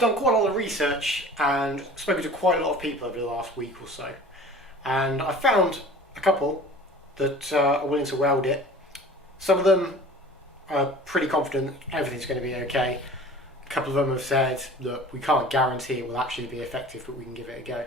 I've done quite a lot of research and spoken to quite a lot of people over the last week or so, and I found a couple that are willing to weld it. Some of them are pretty confident everything's going to be okay. A couple of them have said, look, we can't guarantee it will actually be effective, but we can give it a go.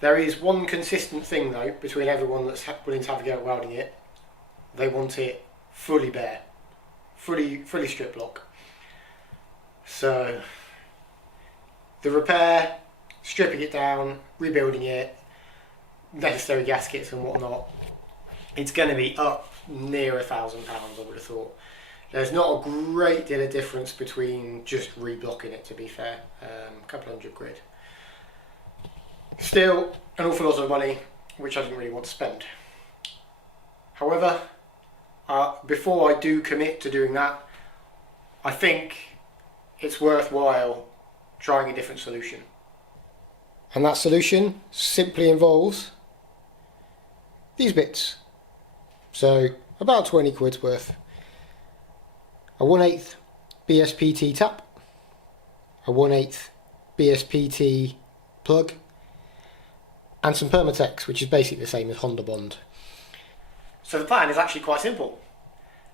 There is one consistent thing though between everyone that's willing to have a go at welding it. They want it fully bare, fully strip lock. So the repair, stripping it down, rebuilding it, necessary gaskets and whatnot, it's going to be up near £1,000, I would have thought. There's not a great deal of difference between just reblocking it, to be fair. A couple £100. Still an awful lot of money, which I didn't really want to spend. However, before I do commit to doing that, I think it's worthwhile trying a different solution. And that solution simply involves these bits. So about 20 quid's worth. A 1/8 BSPT tap, a 1/8 BSPT plug, and some Permatex, which is basically the same as Honda Bond. So the plan is actually quite simple.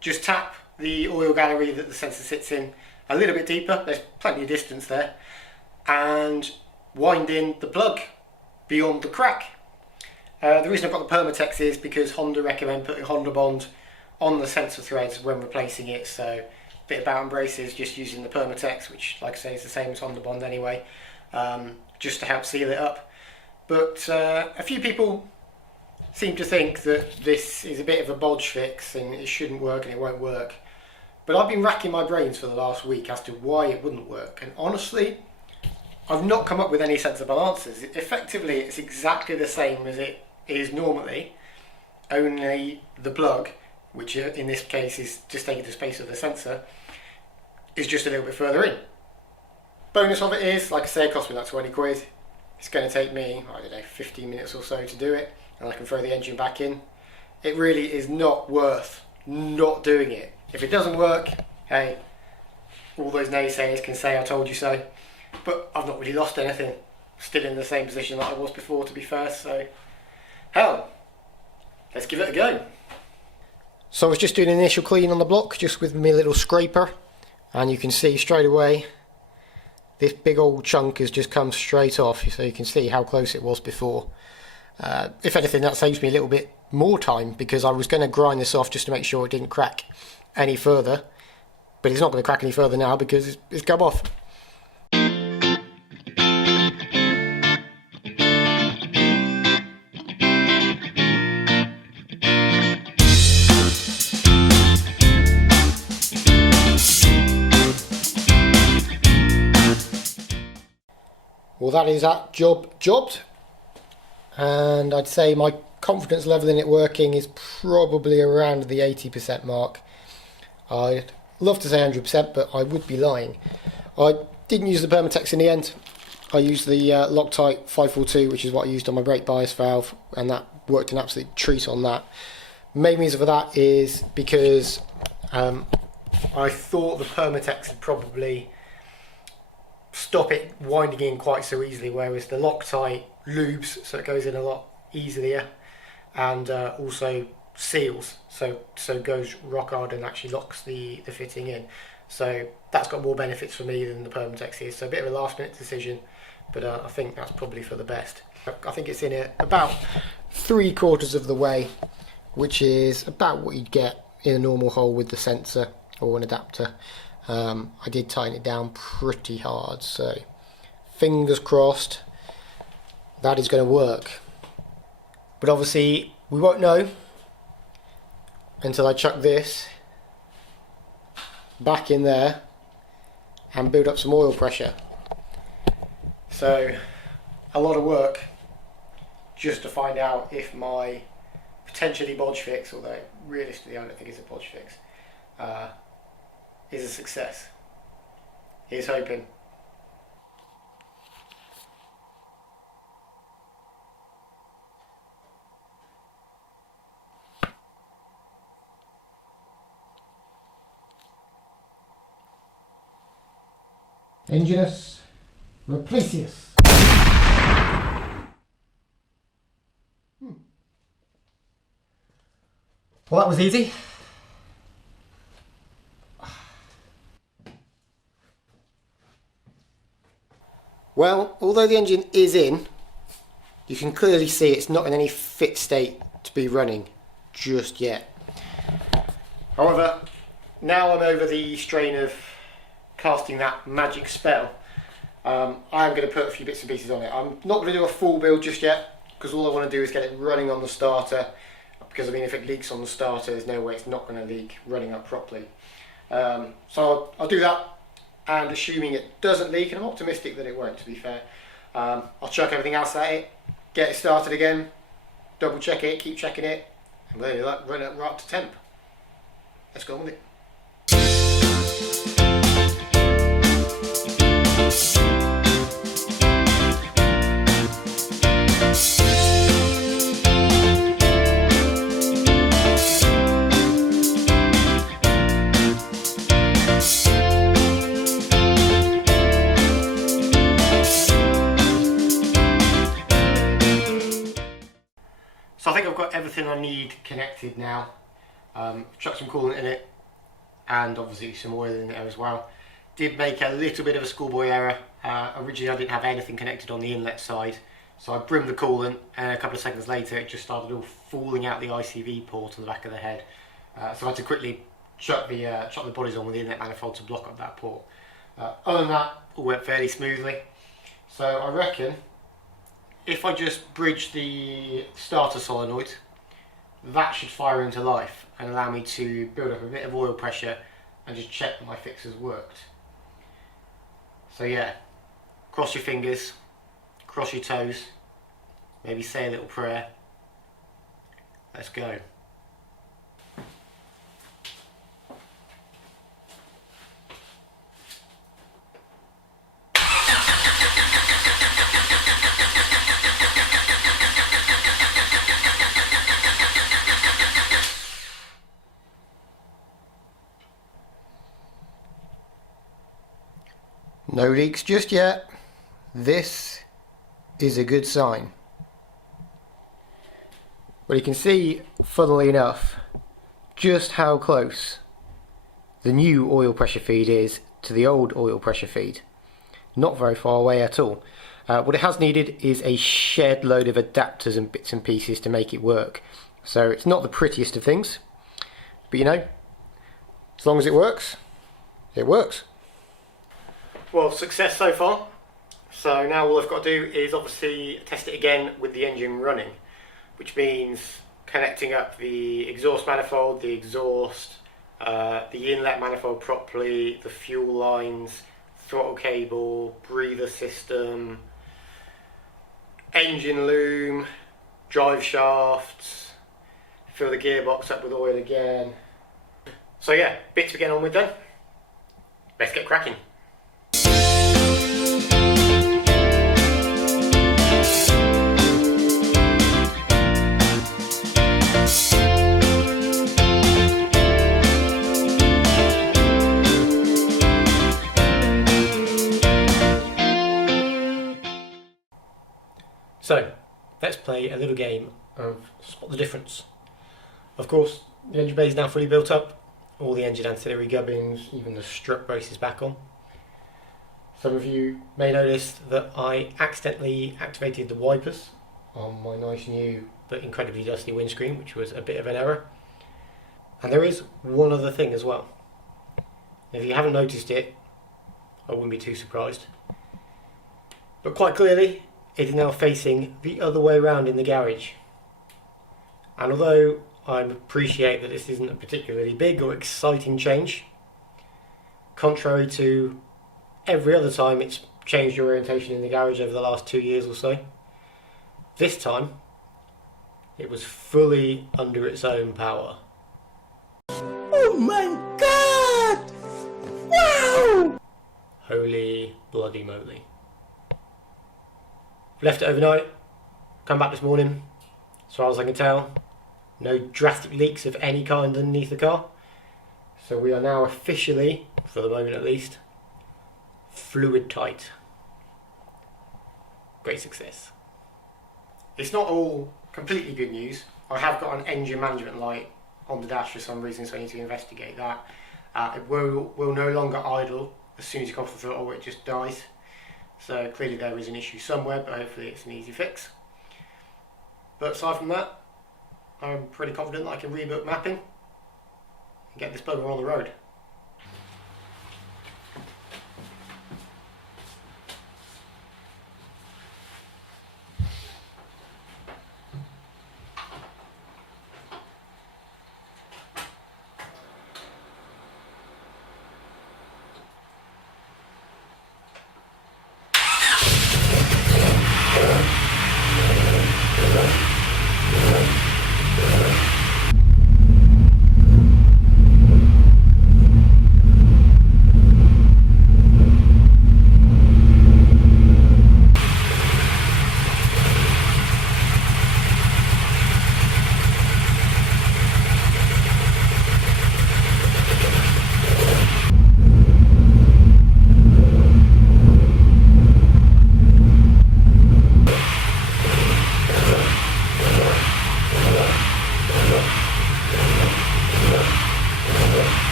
Just tap the oil gallery that the sensor sits in a little bit deeper, there's plenty of distance there, and wind in the plug beyond the crack. The reason I've got the Permatex is because Honda recommend putting Honda Bond on the sensor threads when replacing it, so a bit of bout and braces just using the Permatex, which like I say is the same as Honda Bond anyway, just to help seal it up. But a few people seem to think that this is a bit of a bodge fix and it shouldn't work and it won't work. But I've been racking my brains for the last week as to why it wouldn't work, and honestly I've not come up with any sensible answers. Effectively it's exactly the same as it is normally, only the plug, which in this case is just taking the space of the sensor, is just a little bit further in. Bonus of it is, like I say, it cost me like 20 quid. It's going to take me, I don't know, 15 minutes or so to do it, and I can throw the engine back in. It really is not worth not doing it. If it doesn't work, hey, all those naysayers can say I told you so, but I've not really lost anything. Still in the same position that I was before, to be fair, so hell, let's give it a go. So I was just doing an initial clean on the block, just with my little scraper, and you can see straight away this big old chunk has just come straight off, so you can see how close it was before. If anything, that saves me a little bit more time, because I was going to grind this off just to make sure it didn't crack any further, but it's not going to crack any further now because it's come off. Well, that is that jobbed, and I'd say my confidence level in it working is probably around the 80% mark. I'd love to say 100%, but I would be lying. I didn't use the Permatex in the end. I used the Loctite 542, which is what I used on my brake bias valve, and that worked an absolute treat on that. Main reason for that is because I thought the Permatex would probably stop it winding in quite so easily, whereas the Loctite lubes, so it goes in a lot easier, and also seals, so goes rock hard and actually locks the fitting in. So that's got more benefits for me than the Permatex is. So a bit of a last minute decision, but I think that's probably for the best. I think it's in it about 3/4 of the way, which is about what you'd get in a normal hole with the sensor or an adapter. I did tighten it down pretty hard, so fingers crossed that is going to work. But obviously we won't know until I chuck this back in there and build up some oil pressure. So a lot of work just to find out if my potentially bodge fix, although realistically I don't think it's a bodge fix, is a success. Here's hoping. Enginus, Replacius. Well, that was easy. Well, although the engine is in, you can clearly see it's not in any fit state to be running just yet. However, now I'm over the strain of casting that magic spell, I am going to put a few bits and pieces on it. I'm not going to do a full build just yet, because all I want to do is get it running on the starter, because I mean if it leaks on the starter there's no way it's not going to leak running up properly. So I'll do that, and assuming it doesn't leak, and I'm optimistic that it won't, to be fair, I'll chuck everything else at it, get it started again, double check it, keep checking it, and then run it right up to temp. Let's go on with it. So I think I've got everything I need connected now. Chuck some coolant in it, and obviously some oil in there as well. Did make a little bit of a schoolboy error. Originally I didn't have anything connected on the inlet side, so I brimmed the coolant, and a couple of seconds later it just started all falling out the ICV port on the back of the head. So I had to quickly chuck the bodies on with the inlet manifold to block up that port. Other than that, all went fairly smoothly. So I reckon if I just bridge the starter solenoid, that should fire into life and allow me to build up a bit of oil pressure and just check that my fix has worked. So yeah, cross your fingers, cross your toes, maybe say a little prayer. Let's go. No leaks just yet. This is a good sign. Well, you can see, funnily enough, just how close the new oil pressure feed is to the old oil pressure feed. Not very far away at all. What it has needed is a shed load of adapters and bits and pieces to make it work. So it's not the prettiest of things, but you know, as long as it works, it works. Well, success so far. So now all I've got to do is obviously test it again with the engine running, which means connecting up the exhaust manifold, the exhaust, the inlet manifold properly, the fuel lines, throttle cable, breather system, engine loom, drive shafts, fill the gearbox up with oil again. So yeah, bits to get on with then. Let's get cracking. So, let's play a little game of spot the difference. Of course, the engine bay is now fully built up, all the engine ancillary gubbins, even the strut brace is back on. Some of you may notice that I accidentally activated the wipers on my nice new but incredibly dusty windscreen, which was a bit of an error. And there is one other thing as well. If you haven't noticed it, I wouldn't be too surprised. But quite clearly, it is now facing the other way around in the garage. And although I appreciate that this isn't a particularly big or exciting change, contrary to every other time it's changed orientation in the garage over the last 2 years or so, this time it was fully under its own power. Oh my god! Wow! Holy bloody moly. Left it overnight, come back this morning, as far as I can tell, no drastic leaks of any kind underneath the car. So we are now officially, for the moment at least, fluid tight. Great success. It's not all completely good news. I have got an engine management light on the dash for some reason, so I need to investigate that. It will no longer idle as soon as you come off the throttle, it just dies. So clearly there is an issue somewhere, but hopefully it's an easy fix. But aside from that, I'm pretty confident that I can reboot mapping and get this bugger on the road.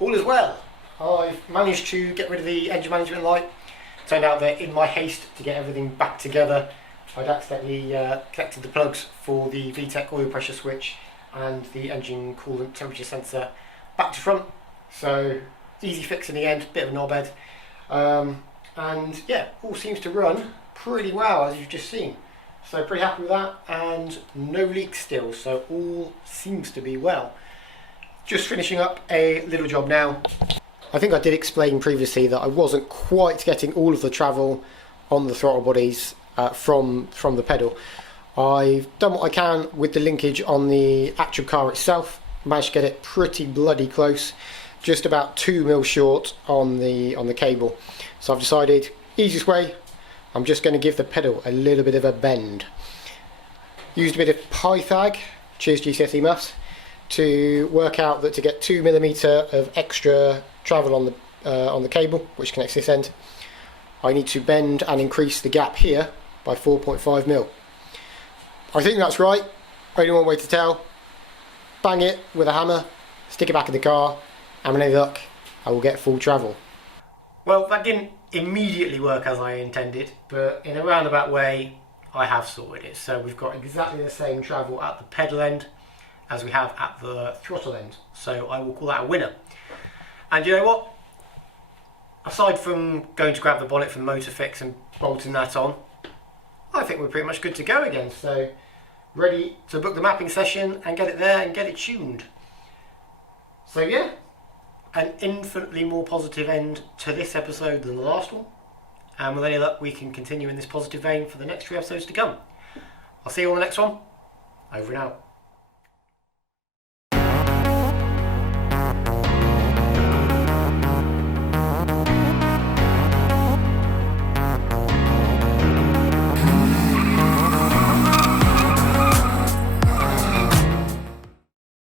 All is well. I've managed to get rid of the engine management light. Turned out that in my haste to get everything back together, I'd accidentally connected the plugs for the VTEC oil pressure switch and the engine coolant temperature sensor back to front. So easy fix in the end, bit of a knobhead. And yeah, all seems to run pretty well as you've just seen. So pretty happy with that, and no leaks still, so all seems to be well. Just finishing up a little job now. I think I did explain previously that I wasn't quite getting all of the travel on the throttle bodies from the pedal. I've done what I can with the linkage on the actual car itself. Managed to get it pretty bloody close, just about 2 mil short on the cable. So I've decided, easiest way, I'm just going to give the pedal a little bit of a bend. Used a bit of Pythag, cheers GCSE maths, to work out that to get 2mm of extra travel on the cable, which connects this end, I need to bend and increase the gap here by 4.5 mil. I think that's right. Only one way to tell. Bang it with a hammer, stick it back in the car, and with any luck, I will get full travel. Well, that didn't immediately work as I intended, but in a roundabout way, I have sorted it. So we've got exactly the same travel at the pedal end as we have at the throttle end. So I will call that a winner. And you know what? Aside from going to grab the bonnet from Motorfix and bolting that on, I think we're pretty much good to go again. So ready to book the mapping session and get it there and get it tuned. So yeah, an infinitely more positive end to this episode than the last one. And with any luck, we can continue in this positive vein for the next 3 episodes to come. I'll see you on the next one. Over and out.